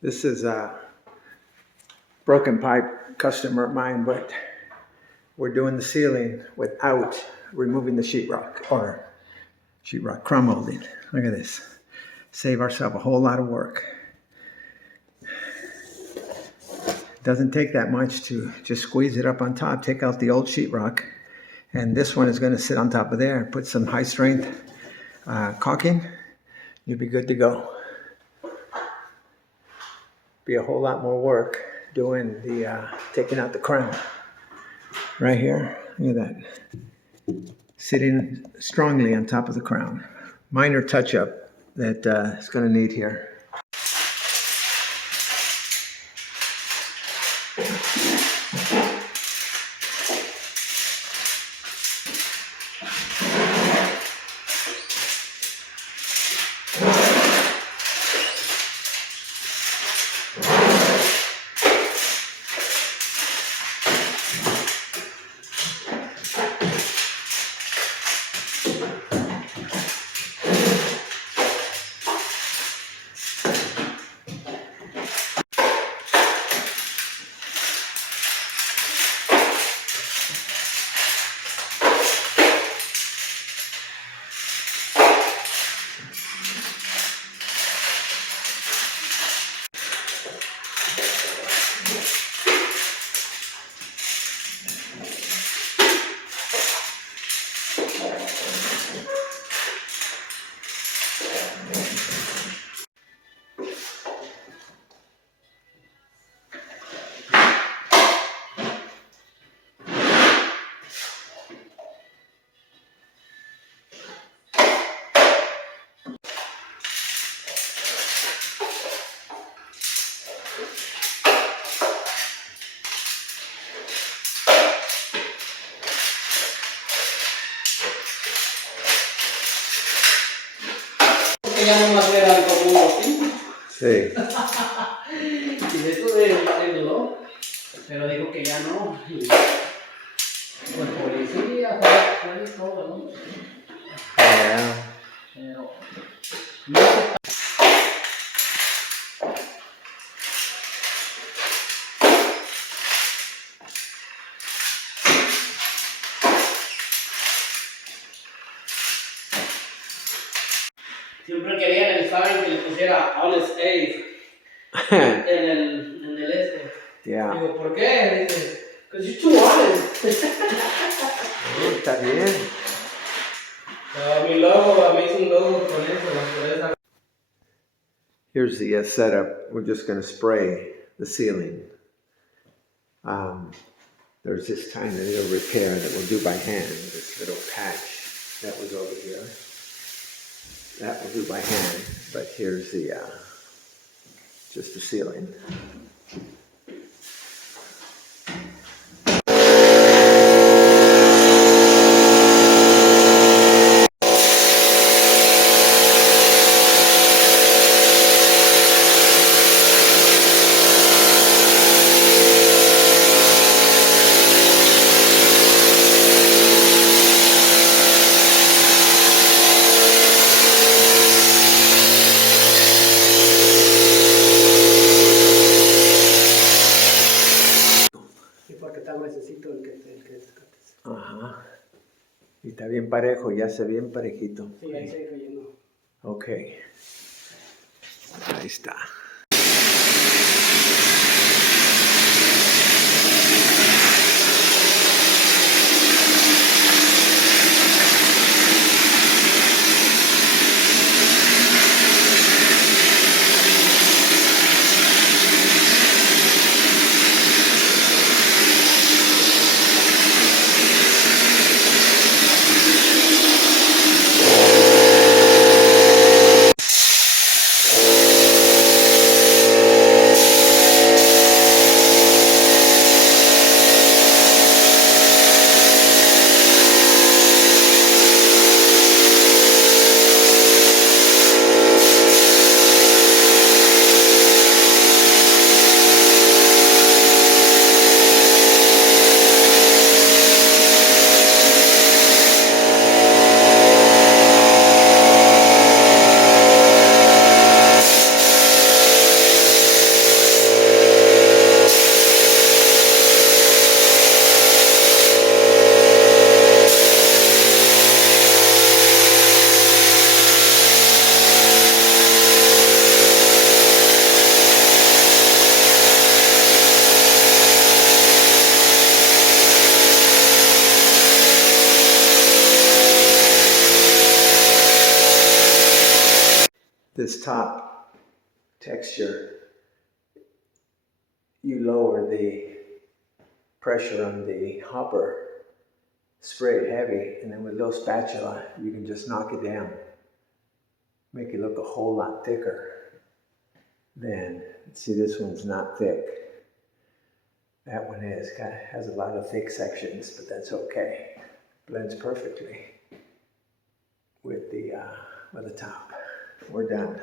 This is a broken pipe customer of mine, but we're doing the ceiling without removing the sheetrock or sheetrock crumb molding. Look at this. Save ourselves a whole lot of work. Doesn't take that much to just squeeze it up on top, take out the old sheetrock, and this one is going to sit on top of there. Put some high strength caulking. You'll be good to go. Be a whole lot more work doing the taking out the crown. Right here, look at that. Sitting strongly on top of the crown. Minor touch up that it's going to need here. Ya no más era como ¿sí? Sí. Y eso de dudó, pero dijo que ya no. Y, pues policía, fue todo, ¿no? Yeah. Pero no se siempre querían el sign que le pusiera Honest Abe en el este. Yeah. Digo, ¿por qué? Dice, because you're too honest. Está bien. Mi logo, me hizo un logo con eso, por esa. Here's the setup. We're just going to spray the ceiling. There's this tiny little repair that we'll do by hand. This little patch that was over here. That we'll do by hand. But here's the just the ceiling. Ajá. Y está bien parejo, ya se ve bien parejito. Sí, ahí se cayendo. Ok. Ahí está. this top texture, you lower the pressure on the hopper, spray it heavy, and then with a little spatula, you can just knock it down. Make it look a whole lot thicker. Then, see, this one's not thick. That one is, has a lot of thick sections, but that's okay. Blends perfectly with the top. We're done.